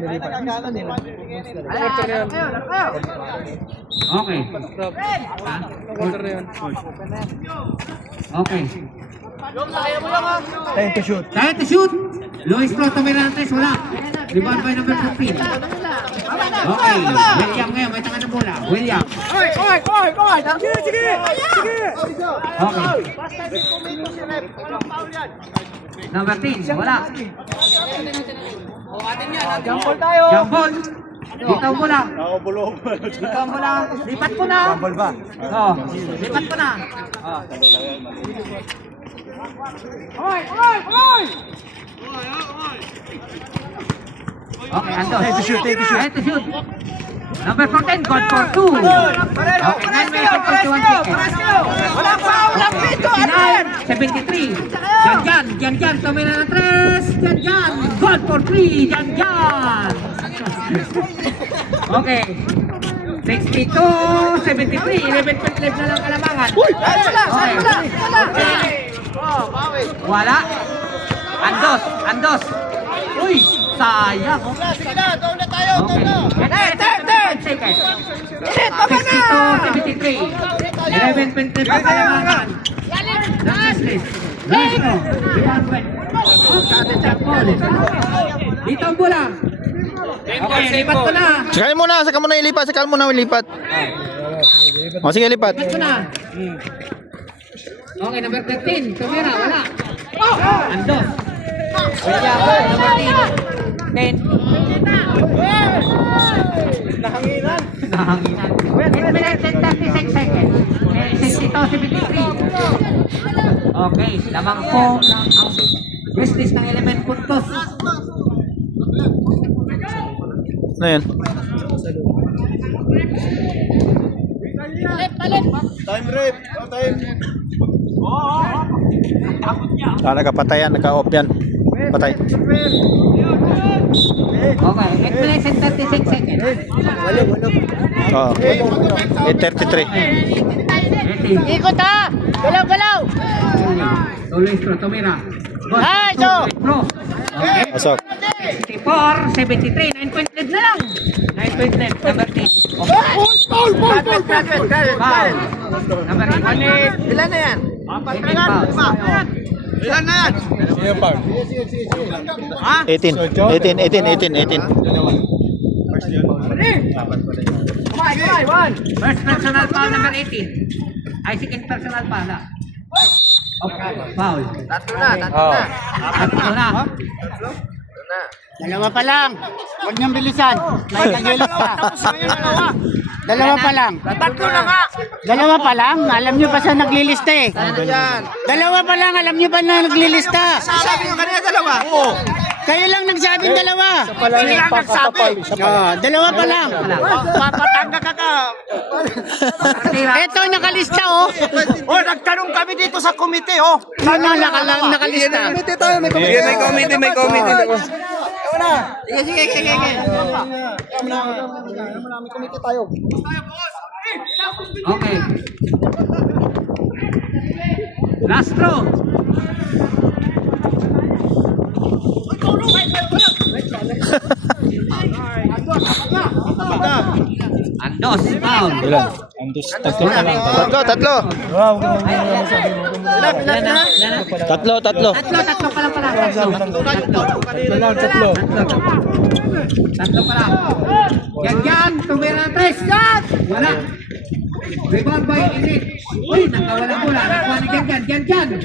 Okay. Okay. Time to shoot. Time to shoot. Luis Proto Mirantes, wala. Rebound by number 15. Okay. William ngayon, may tanga ng bola. William. Sige! Okay. Number 10, wala. Jump ball tayo! Jump ball. Dito mo lang. Nakabulong. Dito mo lang. Lipat ko na. Jump ball ba? Oh, lipat ko na. Oh. Okay, ando. Time to shoot, time to shoot. Time to shoot. Number 14, God for 2. Okay, 9 minutes and 21 seconds. Walang pito, ano yan? 73. Diyan, tumira ng 3. Diyan. God for 3. Diyan. Okay. 62, 73. 11 point left na lang kalamangan. Wala. Andos. Uy, sayang. Sige na, doon na tayo, doon na. Seconds. 62, 73. 11 point left na kalamangan. Dito ang bola. Okay, lipat ko na. Saka mo na ilipat. O sige, lipat. Lipat ko na. Okay, number 13. Tumira, wala. Andos. William, number 10. 10. Nahanginan. 8 minutes and 36 seconds. 62, 73. Okay, lamang po ang business ng element puntos. Ano yan? Time rep. Time. Nakapatayan, naka-off yan. Patay. Okay, 8 minutes and 36 seconds. Oo. 8:33. 80. Ikot ha! Galaw! Tuloy through, tumira. Ay, so! Okay. Pasok. 64, 73, 9 point lead na lang. 9 point lead, number 10. Foul! Foul. Number 8. Ilan na yan? 18 fouls. Ilan na yan? 18. First personal foul, number 18. Ay, second personal foul. Okay, foul. Tatlo na. Tatlo na. Dalawa pa lang. Huwag niyang bilisan. May nagilis pa. Dalawa pa lang. Tatlo na nga. Dalawa pa lang? Alam niyo pa siya naglilista eh. Dalawa pa lang. Alam niyo pa na naglilista. Sabi niyo kanina dalawa? Oo. Kayo lang nagsabing dalawa. Sila lang nagsabi. Dalawa pa lang. Papatanga ka. Eto nakalista oh. Nagtanong kami dito sa komite oh. Sino nakalista? May committee. Sige. Okay. Last throw. Andos, foul. Ilan? Tatlo. Tatlo. Tatlo pa lang pala. Tatlo pa lang. Yan, tumira ng 3. Yan! Wala. Rebound by Init. Uy, nakawala bola. Nakuha ni Yan.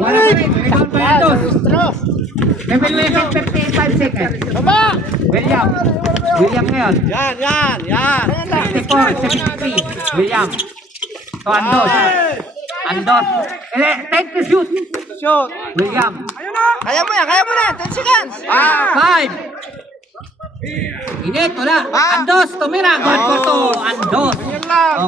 Wala pa rin. Rebound by Andos. 7 minutes and 55 seconds. William ngayon. Yan. 64, 73. William. To Andos. Time to shoot. William. Kaya mo yan. 10 seconds. 5. Init, wala. Andos, tumira. God for 2. Andos.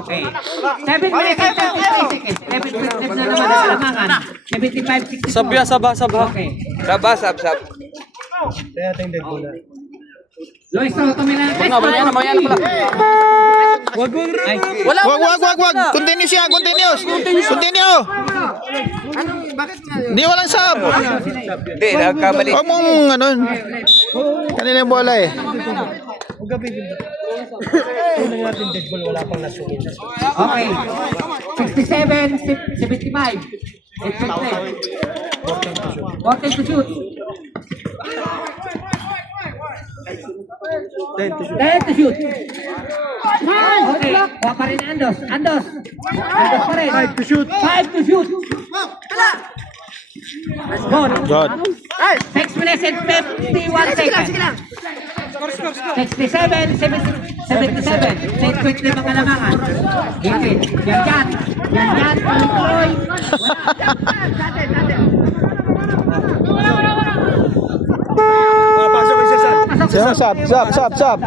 Okay. 7 minutes and 33 seconds. 11 minutes na naman ang kalamangan. 75, 64. Sabah. Okay. Sab. Kaya ating dead bola. Lois, tumira. Mamaya na pala. Wag. Continue siya. Continue. Bakit nga? Di walang sab. Hindi, nagkamali. Huwag mong ano. Kanina yung bola eh. Huwag gabi din. Una natin dead ball, wala pang nasukin. Okay. 67, 75. Expected. 14 to shoot. 10 to shoot. Okay. Kuha pa rin Andos. Andos pa rin. 5 to shoot. 5 to shoot. Good. Good. 6 minutes and 51 seconds. 67, 77. 6.5 ang kalamangan. Ipit. Yan. Tuloy. Pasok kayo sa Sab.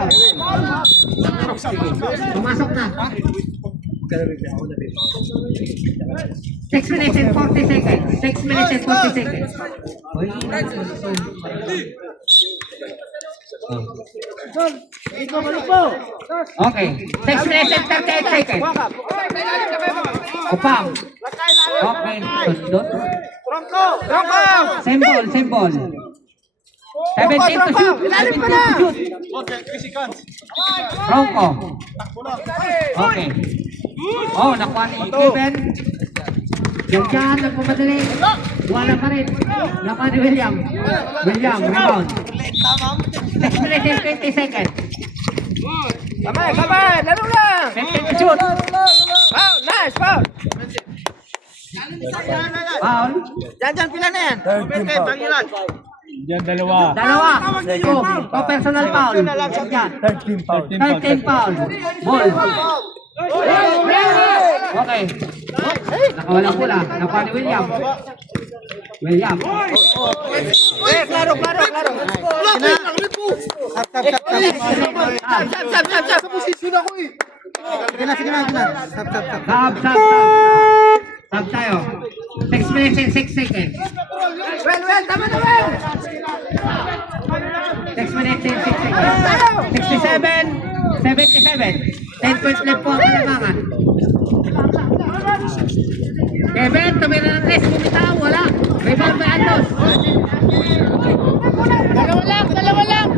Pumasok na. 6 minutes and 40 seconds. 6 minutes and 40 seconds. Okay. 6 minutes and 38 seconds. Upang. Okay. Sundot. Symbol. 17 to shoot. 17 to shoot. Ronco. Okay. Oh, nakuha ni Kevin. Yan, nagpumadali. Wala pa rin. Nakuha ni William. Rebound. 6 minutes and 20 seconds. Kamay, laro lang! 15 to shoot. Foul, nice, foul! Foul. Diyan, pila na yan. Dalawa. Two personal foul. Yan. 13 foul. Ball. Okay. Nakawalang pula. Nakuha ni William. Klaro. Sab. Posisyon ako eh. Sige na. Sab tayo. 6 minutes and 6 seconds. Well, tama na, well. 6 minutes and 6 seconds. 67, 77. 10 points left po ang kalamangan. Kevin, tumira ng rest. Bumitaw, wala. Rebound by Andos. Dalawa lang.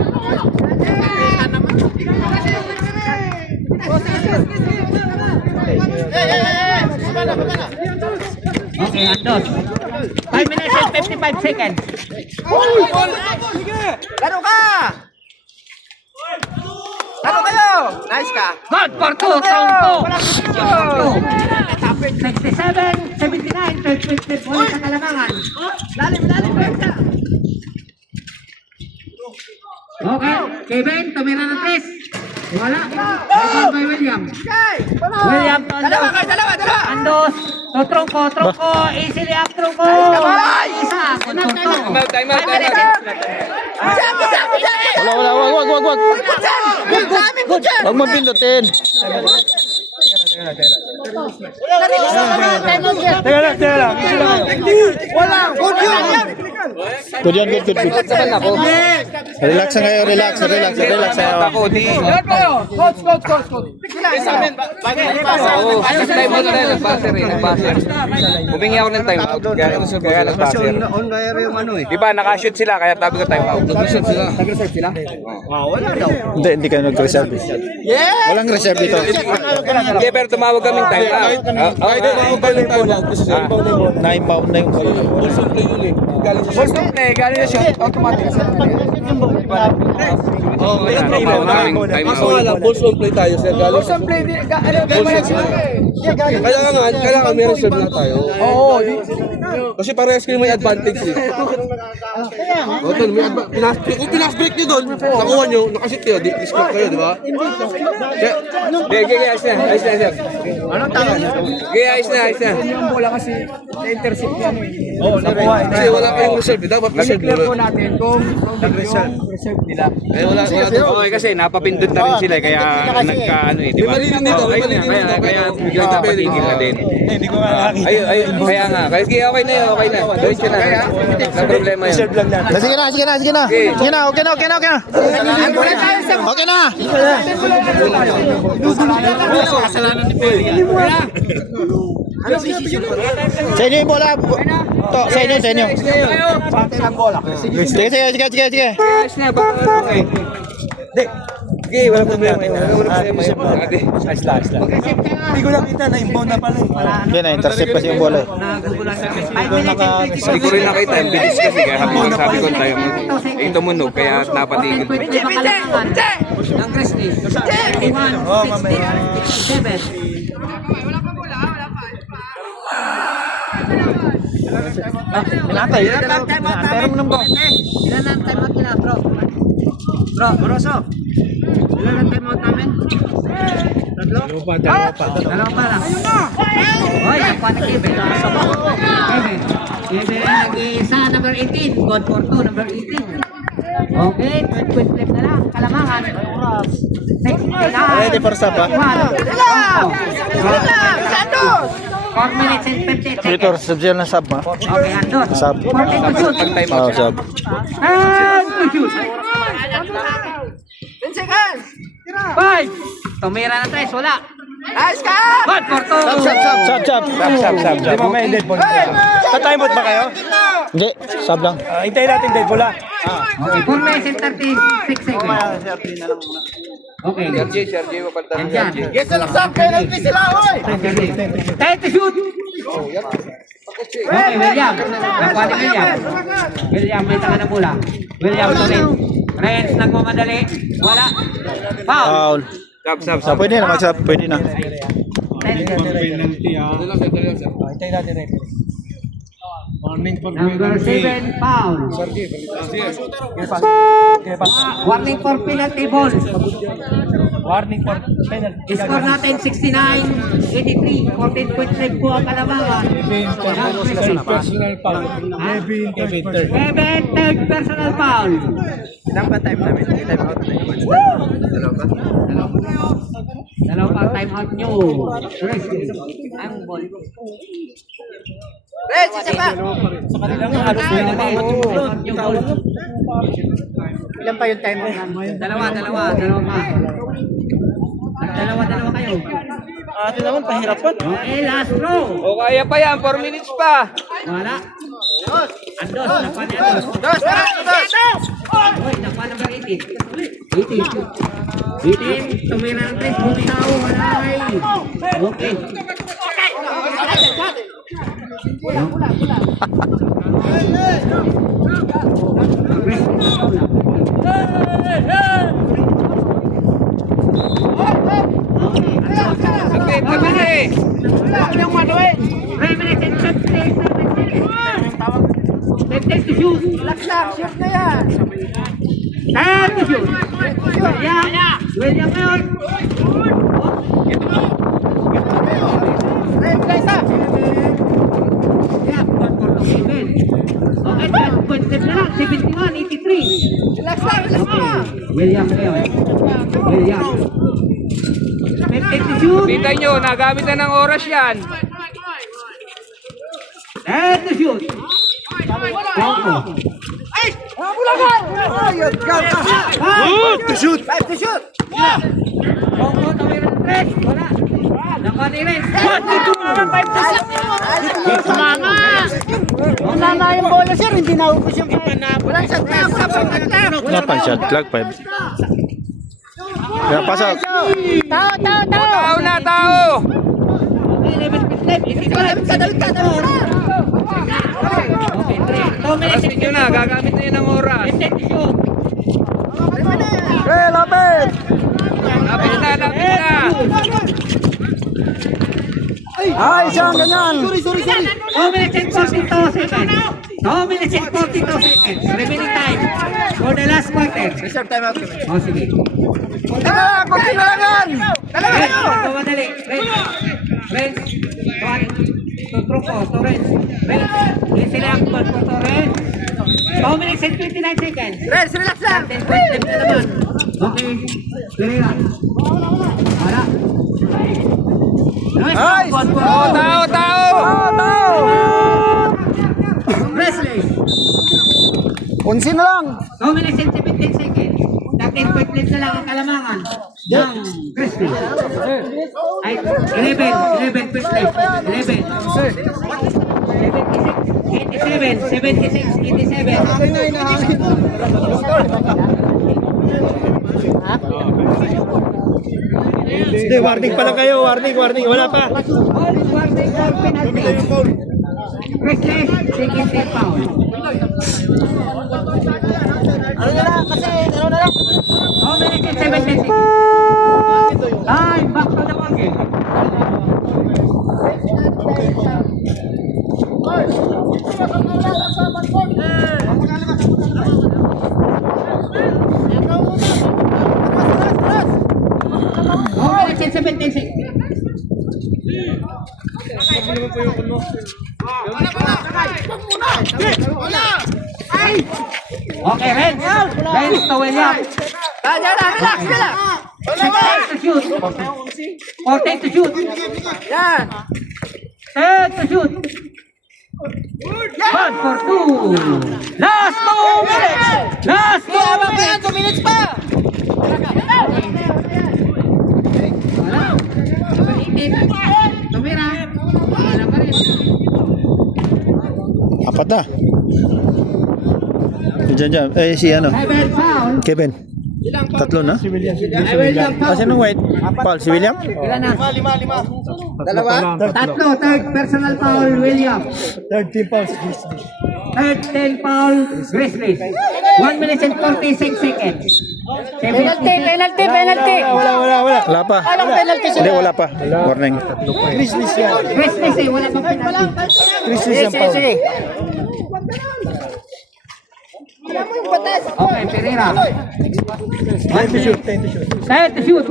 Okay, Andos. 5 minutes and 55 seconds. Laro ka! Laro kayo! Nice ka! Good for 2, round 2. 67, 79, 12 points left po sa kalamangan. Lalim, Bensa! Okay, Kevin, tumira ng rest. Wala. Rebound by William. William to Andos. Dalawa! Andos, to Tronco, easily up Tronco. Isa, good for 2. Time out. Wag. Wag mo pindutin. Good yan. Saban ako. Relax na kayo, relax na. Ako, di. Coach! Oo. Time out tayo. Nag-buzzer. Humingi ako ng time out. Kaya nag-buzzer. On air yung ano eh. Di ba, nakashoot sila, kaya tabi ko time out. Nag-reserve sila? Wala daw. Hindi kayo nag-reserve. Walang reserve dito. Hindi, pero tumawag kaming time out. Naibound na yung Ballstone play, galing na shoot. Automatic. Oo, kaya tumawag kaming time out. Ballstone play tayo, sir. Ballstone play. Kailangan may reserve na tayo. Oo. Kasi parehas kayo may advantage eh. O, tol, may advantage. Kung pinas-break nyo doon, nakuha nyo, nakasit kayo, discount kayo, di ba? Sige, ayos na. Anong tama? Sige, ayos na. Yung bola kasi na-intercept yan eh. Kasi wala kayong reserve, dapat reserve Clear po muna. natin kung yung reserve nila. Eh, wala Okay, kasi napapindot na rin sila, kaya nagka-ano eh, di ba? May mali din dito, may mali din dito. Kaya biglang napatigil na din. Hindi ko nga nakakita. Kaya nga. Kaya okay na. Diretso na. Walang problema yun. Reserve lang natin. Sige na. Okay na. Sa inyo yung bola. To, sa inyo, sa inyo. Sige. Ayos na, baka okay. Sige, wala problema. Hindi ko nakita na inbound na pala. Hindi na, intercept kasi yung bola. Hindi ko rin nakita. Ang bilis kasi kaya habang sabi ko tayo. Tumunog kaya napatigil. Ang Grizzlies. 51, 16, 57. Pinatay. Pero mo nang ba? Ilan ang time out nila, bro? Bro, Boroso. Ilan ang time out namin? Tatlo? Dalawa pa lang. Hoy, nakuha ni Kevin. Kevin, nag-iisa, number 18. God for 2, number 18. Okay, 20 flip na lang. Kalamangan. 69. Ready for sub, ha? 4 minutes and 58 seconds. Dito, subsidial na sub, ha? Okay, Andos. Sub. 14 to shoot. Time Oh, out. sub. And to shoot. 10 seconds. 5. Tumira na tres, wala. Nice ka! 1 for 2. Sub. Di ba may dead ball? Tatime out ba kayo? Hindi, sub lang. Hintayin natin dead ball, ha? Okay, 4 minutes and 36 seconds. Okay. Sergey, mapalitan mo Yan. Sergey. Yes, sir. Penalty sila, oy! Time to shoot! Okay, William. Nakuha ni William. William, may tanga na bola. William, tuloy. Renz, nagmamadali. Wala. Foul. Sub. Pwede na, mag-sub. Pwede na. Hintayin natin rin. Number 7, foul. Warning for penalty ball. Warning for penalty. Score natin 69-83. 14.5 po ang kalamangan. Personal foul. Kevin, third. Kevin, third personal foul. Ilang ba time namin? Time out na yun. Dalawa pa time out nyo. Ang ball. Sa kanilang halos na naman. Ilan pa yung time mo? Dalawa pa. Dalawa kayo. Ate naman, pahirapan. Okay, last throw. O kaya pa yan, 4 minutes pa. Wala. Andos, nakuha ni Andos. Uy, nakuha number 18. 18, tumira ng 3. Bumitaw, malay. Okay. Tabi. 3 minutes and 57 seconds. 10 to shoot. Shoot na yan. 10 to shoot. William ngayon. Yeah, 4-7. Okay, 10 na lang. 71-83. Okay, William ngayon. William. 10 to shoot. Kita nyo, nagamit na ng oras yan. 10 to shoot. Bronco. To shoot! Bronco, tumira ng 3. Wala. Nakuha ni Renz. 1-2. Tumama yung bola, sir. Hindi naubos yung walang shot clock. Wala pang shot clock, 5. Kaya pasok. Tao na, tao. Okay, 11 Okay, 2 minutes. Arasin nyo na, gagamit na yun ng oras. 10 to shoot. Lapit na. Ay, siyang ganyan. 2 minutes and 42 seconds. 2 minutes and 42 seconds. Remaining time for the last quarter. Reserve time out kami. Oh, sige. Kunti na lang yan. Renz, magpamadali. Renz, Tutruko, Renz. Renz, sila ang ball po to, Renz. 2 minutes and 29 seconds. Renz, relax lang. 10 na naman. Okay, Pereira. Wala. Nice. Tao. Presley. 11 na lang. 2 minutes and 17 seconds. 10-point lead na lang ang Kalamangan ng Crispy. Ay, 11 point lead. 11. 76, 87. Hindi, warning pala kayo. Warning. Wala pa. Warning for penalty. Restless, second team foul. Ano na lang? Kasi, ano na lang? How many kills? 76. Time, back to the ball game. How many kills? 76. Okay, Renz. Renz to William. Relax. 10 to shoot. 14 to shoot. 10 to shoot. 1 for 2. Last 2 minutes. Last 2 minutes. pa! Tumira. Wala pa rin. Apat na. Diyan. Eh, si ano? 7 foul. Kevin. Tatlo na? Si William. Kasi nung white, Paul, si William? Ilan na? Dalawa? Tatlo. Third personal foul, William. Third team fouls. Third 10 foul, Grizzlies. 1 minute and 46 seconds. Penalty! Wala. Wala pa. Walang penalty Hindi, wala pa. Warning. Grizzlies yan. Grizzlies eh, wala pang penalty. Grizzlies yan, Paul. Sige. Okay, Pereira. 10 to shoot. 10 to shoot. Set to shoot.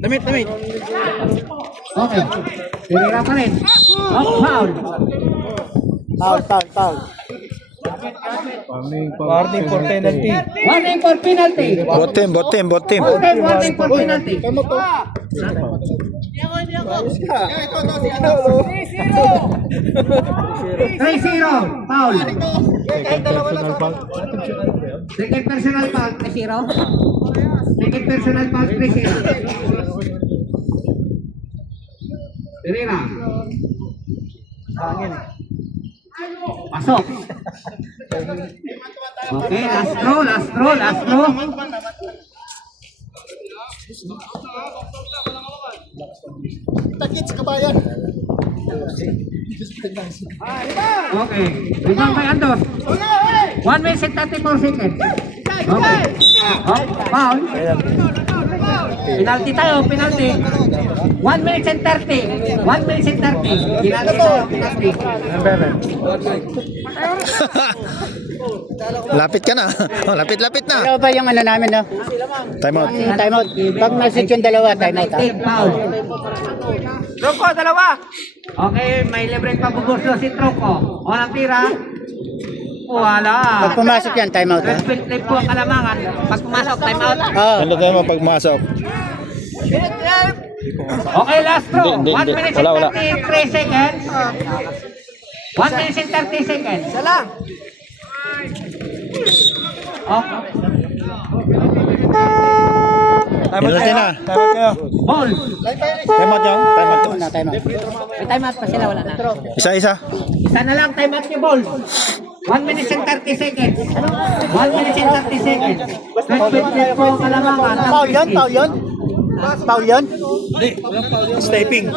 Damit. Okay. Pereira pa rin. Foul. Foul. Warning for penalty. Warning for penalty. Bot team. Warning for penalty. 3-0. Foul. Second personal foul, 3-0. Second personal foul, 3-0. Pereira. Pasok. Okay, last throw. Okay, rebound by Andos. 1 minute and 34 seconds. Okay. Foul. Penalty tayo, penalty. 1 minute and 30. 1 minute and 30. Penalty tayo, penalty. Lapit ka na. Lapit na. Dalawa pa yung ano namin, no? Time out. Time out. Pag nag-shoot yung dalawa, time out. Foul. Troco, dalawa. Okay, may libreng pabuburso si Troco. Walang tira. Wala. Pag pumasok yan, time out, ha? Respect play po ang Kalamangan. Pag pumasok, time out. Oo. Ano tayo mapagmasok? Okay, last throw. Hindi. 1 minute Wala. and 33 seconds. 1 minute and 30 seconds. Isa lang. Okay. Penalty na. Ball. Time out yan. Time out. May time out pa sila, wala na. Isa. Isa na lang, time out niyo, ball. 1 minute and 30 seconds. 1 minute and 30 seconds. Respect play po ang Kalamangan. Foul yun? Sniping.